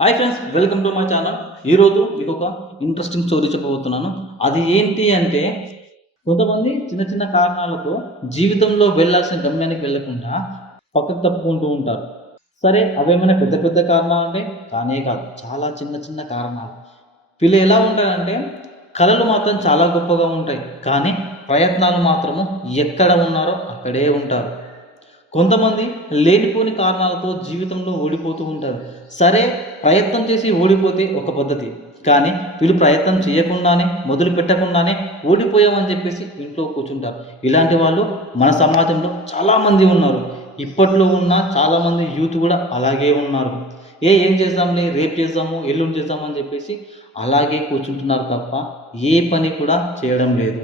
Hi friends, welcome to my channel. ఈరోజు మీకు ఒక ఇంట్రెస్టింగ్ స్టోరీ చెప్పబోతున్నాను. అది ఏంటి అంటే, కొంతమంది చిన్న చిన్న కారణాలతో జీవితంలో వెళ్ళాల్సిన గమ్యానికి వెళ్ళకుండా పక్కకు తప్పుకుంటూ ఉంటారు. సరే, అవేమైనా పెద్ద పెద్ద కారణాలంటే కానే కాదు. చాలా చిన్న చిన్న కారణాలు. వీళ్ళు ఎలా ఉంటారంటే, కళలు మాత్రం చాలా గొప్పగా ఉంటాయి. కానీ ప్రయత్నాలు మాత్రము ఎక్కడ ఉన్నారో అక్కడే ఉంటారు. కొంతమంది లేనిపోని కారణాలతో జీవితంలో ఓడిపోతూ ఉంటారు. సరే, ప్రయత్నం చేసి ఓడిపోతే ఒక పద్ధతి. కానీ వీళ్ళు ప్రయత్నం చేయకుండానే, మొదలు పెట్టకుండానే ఓడిపోయామని చెప్పేసి ఇంట్లో కూర్చుంటారు. ఇలాంటి వాళ్ళు మన సమాజంలో చాలామంది ఉన్నారు. ఇప్పట్లో ఉన్న చాలామంది యూత్ కూడా అలాగే ఉన్నారు. ఏం చేద్దాంలే, రేపు చేద్దాము, ఎల్లుండి చేద్దాము అని చెప్పేసి అలాగే కూర్చుంటున్నారు తప్ప ఏ పని కూడా చేయడం లేదు.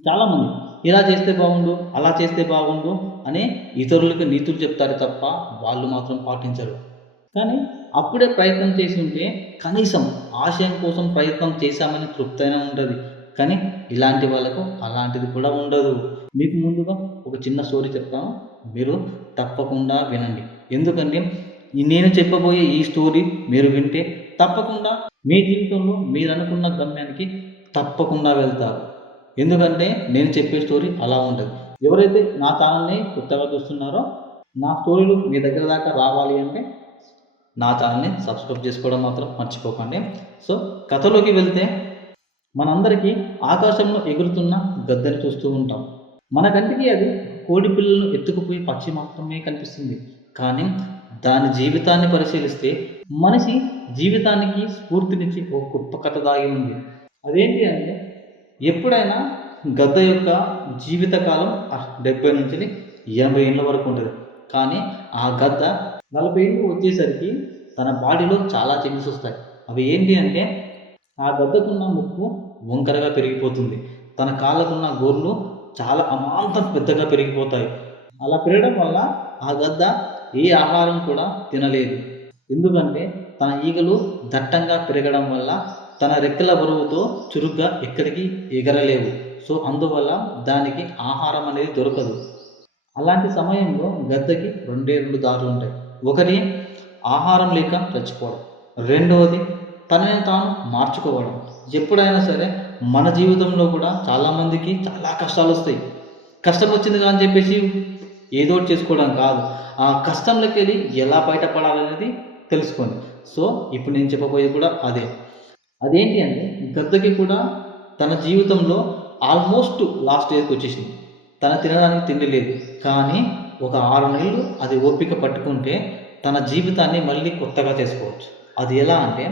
చాలామంది ఇలా చేస్తే బాగుండు, అలా చేస్తే బాగుండు అని ఇతరులకు నీతులు చెప్తారు తప్ప వాళ్ళు మాత్రం పాటించరు. కానీ అప్పుడే ప్రయత్నం చేసి ఉంటే కనీసం ఆశయం కోసం ప్రయత్నం చేశామని తృప్తైనా ఉంటుంది. కానీ ఇలాంటి వాళ్ళకు అలాంటిది కూడా ఉండదు. మీకు ముందుగా ఒక చిన్న స్టోరీ చెప్తాను, మీరు తప్పకుండా వినండి. ఎందుకంటే నేను చెప్పబోయే ఈ స్టోరీ మీరు వింటే తప్పకుండా మీ జీవితంలో మీరు అనుకున్న గమ్యానికి తప్పకుండా వెళ్తారు. ఎందుకంటే నేను చెప్పే స్టోరీ అలా ఉంటుంది. ఎవరైతే నా ఛానల్ని కొత్తగా చూస్తున్నారో, నా స్టోరీలు మీ దగ్గర దాకా రావాలి అంటే నా ఛానల్ని సబ్స్క్రైబ్ చేసుకోవడం మాత్రం మర్చిపోకండి. సో కథలోకి వెళ్తే, మనందరికీ ఆకాశంలో ఎగురుతున్న గద్దెని చూస్తూ ఉంటాం. మన కంటికి అది కోడి పిల్లలను ఎత్తుకుపోయి పక్షి మాత్రమే కనిపిస్తుంది. కానీ దాని జీవితాన్ని పరిశీలిస్తే మనిషి జీవితానికి స్ఫూర్తినిచ్చి ఒక గొప్ప కథ దాగి ఉంది. అదేంటి అంటే, ఎప్పుడైనా గద్ద యొక్క జీవితకాలం 70 నుంచి 80 ఏళ్ళ వరకు ఉంటుంది. కానీ ఆ గద్ద 40 ఏళ్ళు వచ్చేసరికి తన బాడీలో చాలా చేంజెస్ వస్తాయి. అవి ఏంటి అంటే, ఆ గద్దకున్న ముక్కు వంకరగా పెరిగిపోతుంది. తన కాళ్ళకున్న గోర్లు చాలా అమాంతం పెద్దగా పెరిగిపోతాయి. అలా పెరగడం వల్ల ఆ గద్ద ఏ ఆహారం కూడా తినలేదు. ఎందుకంటే తన ఈగలు దట్టంగా పెరగడం వల్ల తన రెక్కల బరువుతో చురుగ్గా ఎక్కడికి ఎగరలేవు. సో అందువల్ల దానికి ఆహారం అనేది దొరకదు. అలాంటి సమయంలో గద్దకి రెండు దారులు ఉంటాయి. ఒకటి ఆహారం లేక చచ్చిపోవడం, రెండవది తనని తాను మార్చుకోవడం. ఎప్పుడైనా సరే మన జీవితంలో కూడా చాలామందికి చాలా కష్టాలు వస్తాయి. కష్టం వచ్చింది కానీ చెప్పేసి ఏదో ఒకటి చేసుకోవడం కాదు, ఆ కష్టంలోకి వెళ్ళి ఎలా బయటపడాలనేది తెలుసుకోండి. సో ఇప్పుడు నేను చెప్పబోయేది కూడా అదేంటి అంటే, గద్దకి కూడా తన జీవితంలో ఆల్మోస్ట్ లాస్ట్ ఇయర్కి వచ్చేసింది. తన తినడానికి తిండి లేదు. కానీ ఒక 6 నెలలు అది ఓపిక పట్టుకుంటే తన జీవితాన్ని మళ్ళీ కొత్తగా చేసుకోవచ్చు. అది ఎలా అంటే,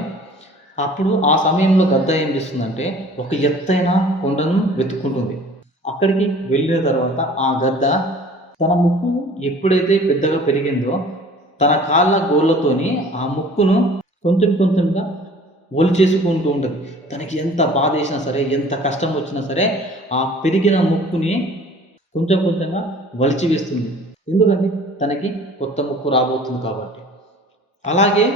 అప్పుడు ఆ సమయంలో గద్ద ఏం చేస్తుందంటే, ఒక ఎత్తైన కొండను వెతుక్కుంటుంది. అక్కడికి వెళ్ళిన తర్వాత ఆ గద్ద తన ముక్కు ఎప్పుడైతే పెద్దగా పెరిగిందో, తన కాళ్ళ గోళ్ళతోని ఆ ముక్కును కొంచెం కొంచెంగా ఒలిచేసుకుంటూ ఉంటుంది. తనకి ఎంత బాధ వేసినా సరే, ఎంత కష్టం వచ్చినా సరే, ఆ పెరిగిన ముక్కుని కొంచెం కొంచెంగా వలిచి వేస్తుంది. ఎందుకంటే తనకి కొత్త ముక్కు రాబోతుంది కాబట్టి. అలాగే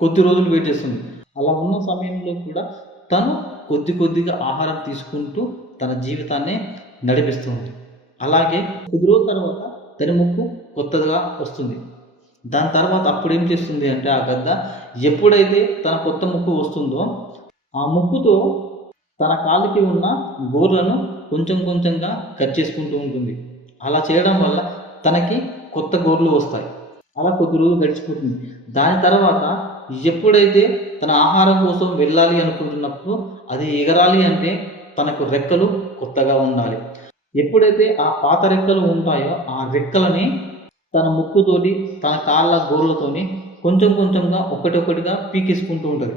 కొద్ది రోజులు వెయిట్ చేస్తుంది. అలా ఉన్న సమయంలో కూడా తను కొద్ది కొద్దిగా ఆహారం తీసుకుంటూ తన జీవితాన్ని నడిపిస్తుంది. అలాగే కొద్ది రోజుల తర్వాత తన ముక్కు కొత్తగా వస్తుంది. దాని తర్వాత అప్పుడు ఏం చేస్తుంది అంటే, ఆ గద్ద ఎప్పుడైతే తన కొత్త ముక్కు వస్తుందో ఆ ముక్కుతో తన కాళ్ళకి ఉన్న గోర్లను కొంచెం కొంచెంగా కట్ చేసుకుంటూ ఉంటుంది. అలా చేయడం వల్ల తనకి కొత్త గోర్లు వస్తాయి. అలా కొద్ది రోజులు గడిచిపోతుంది. దాని తర్వాత ఎప్పుడైతే తన ఆహారం కోసం వెళ్ళాలి అనుకుంటున్నప్పుడు, అది ఎగరాలి అంటే తనకు రెక్కలు కొత్తగా ఉండాలి. ఎప్పుడైతే ఆ పాత రెక్కలు ఉంటాయో ఆ రెక్కలని తన ముక్కుతోటి, తన కాళ్ళ గోర్లతోని కొంచెం కొంచెంగా ఒకటిగా పీకేసుకుంటూ ఉంటుంది.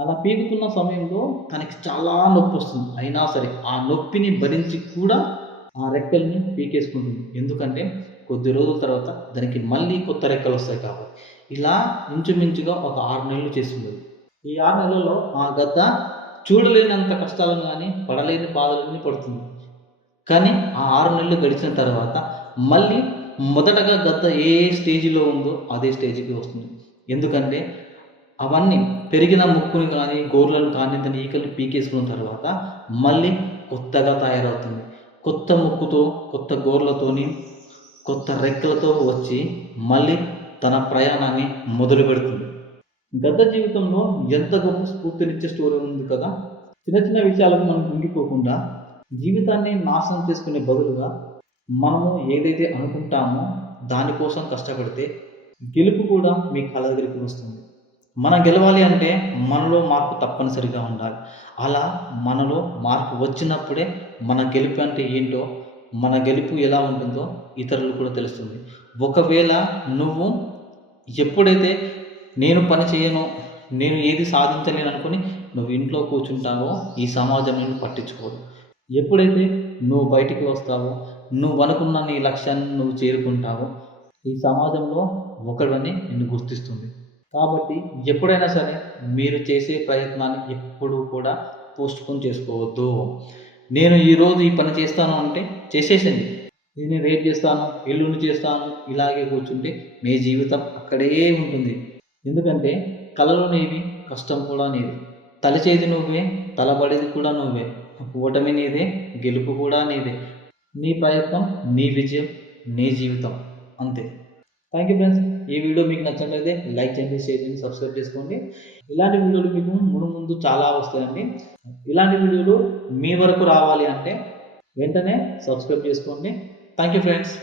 అలా పీకుతున్న సమయంలో తనకి చాలా నొప్పి వస్తుంది. అయినా సరే ఆ నొప్పిని భరించి కూడా ఆ రెక్కల్ని పీకేసుకుంటుంది. ఎందుకంటే కొద్ది రోజుల తర్వాత దానికి మళ్ళీ కొత్త రెక్కలు వస్తాయి కాబట్టి. ఇలా ఇంచుమించుగా ఒక 6 నెలలు చేస్తుంది. ఈ 6 నెలల్లో ఆ గద్ద చూడలేనంత కష్టాలను కానీ, పడలేని బాధలని పడుతుంది. కానీ ఆ 6 నెలలు గడిచిన తర్వాత మళ్ళీ మొదటగా గద్ద ఏ స్టేజిలో ఉందో అదే స్టేజ్కి వస్తుంది. ఎందుకంటే అవన్నీ పెరిగిన ముక్కుని కానీ, గోర్లను కానీ, దాని ఈకల్ని పీకేసుకున్న తర్వాత మళ్ళీ కొత్తగా తయారవుతుంది. కొత్త ముక్కుతో, కొత్త గోర్లతోని, కొత్త రెక్కలతో వచ్చి మళ్ళీ తన ప్రయాణాన్ని మొదలు పెడుతుంది. గత జీవితంలో ఎంత గొప్ప స్ఫూర్తినిచ్చే స్టోరీ ఉంది కదా. చిన్న చిన్న విషయాలకు మనం కుంగిపోకుండా జీవితాన్ని నాశనం చేసుకునే బదులుగా మనము ఏదైతే అనుకుంటామో దానికోసం కష్టపడితే గెలుపు కూడా మీ కళ్ళ దగ్గరికి వస్తుంది. మనం గెలవాలి అంటే మనలో మార్పు తప్పనిసరిగా ఉండాలి. అలా మనలో మార్పు వచ్చినప్పుడే మన గెలుపు అంటే ఏంటో, మన గెలుపు ఎలా ఉంటుందో ఇతరులకు కూడా తెలుస్తుంది. ఒకవేళ నువ్వు ఎప్పుడైతే నేను పని చేయను, నేను ఏది సాధించలేను అనుకుని నువ్వు ఇంట్లో కూర్చుంటావో ఈ సమాజం నిన్ను పట్టించుకోదు. ఎప్పుడైతే నువ్వు బయటికి వస్తావో, నువ్వు అనుకున్న నీ లక్ష్యాన్ని నువ్వు చేరుకుంటావో ఈ సమాజంలో ఒకడివని నిన్ను గుర్తిస్తుంది. కాబట్టి ఎప్పుడైనా సరే మీరు చేసే ప్రయత్నాన్ని ఎప్పుడూ కూడా పోస్ట్‌పోన్ చేసుకోవద్దు. నేను ఈరోజు ఈ పని చేస్తాను అంటే చేసేసేయండి. నేను రేపు చేస్తాను, ఎల్లుండి చేస్తాను ఇలాగే కూర్చుంటే మీ జీవితం అక్కడే ఉంటుంది. ఎందుకంటే కలలు నీవి, కష్టం కూడా నీది. తలచేది నువ్వే, తలబడేది కూడా నువ్వే. ఓటమి నీదే, గెలుపు కూడా నీదే. నీ ప్రయత్నం, నీ విజయం, నీ జీవితం అంతే. Thank you friends. ఈ వీడియో మీకు నచ్చినట్లయితే లైక్ చేయండి, షేర్ చేయండి, సబ్స్క్రైబ్ చేసుకోండి. ఇలాంటి వీడియోలు మీకు ముందు చాలా వస్తాయండి. ఇలాంటి వీడియోలు మీ వరకు రావాలి అంటే వెంటనే సబ్స్క్రైబ్ చేసుకోండి. Thank you friends.